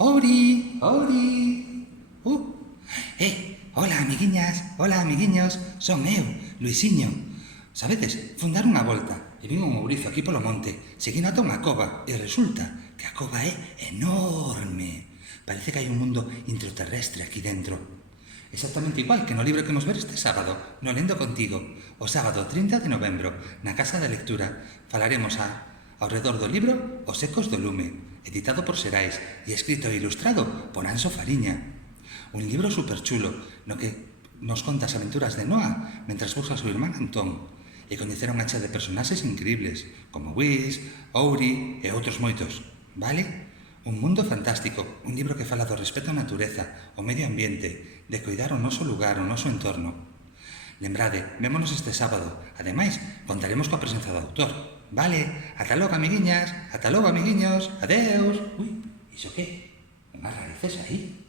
Ori, Ori. Hola, amiguiñas, hola, amiguiños. Son eu, Luisiño. Sabedes, fundar unha volta e vin un ourizo aquí polo monte, seguindo ata unha cova, e resulta que a cova é enorme. Parece que hai un mundo intraterrestre aquí dentro. Exactamente igual que no libro que imos ver este sábado, no Lendo Contigo. O sábado 30 de novembro, na Casa da Lectura, falaremos ao redor do libro Os ecos do lume, editado por Serais e escrito e ilustrado por Anso Fariña. Un libro superchulo no que nos conta as aventuras de Noa mentras busca a súa irmán Antón e coñecer unha chea de personaxes increíbles como Whis, Ouri e outros moitos, vale? Un mundo fantástico, un libro que fala do respeto á natureza, ao medio ambiente, de cuidar o noso lugar, o noso entorno. Lembrade, vémonos este sábado. Ademais, contaremos coa presenza do autor. Vale, ata logo, amiguiñas, ata logo, amiguiños, adeus. Ui, iso que? Unhas raíces aí?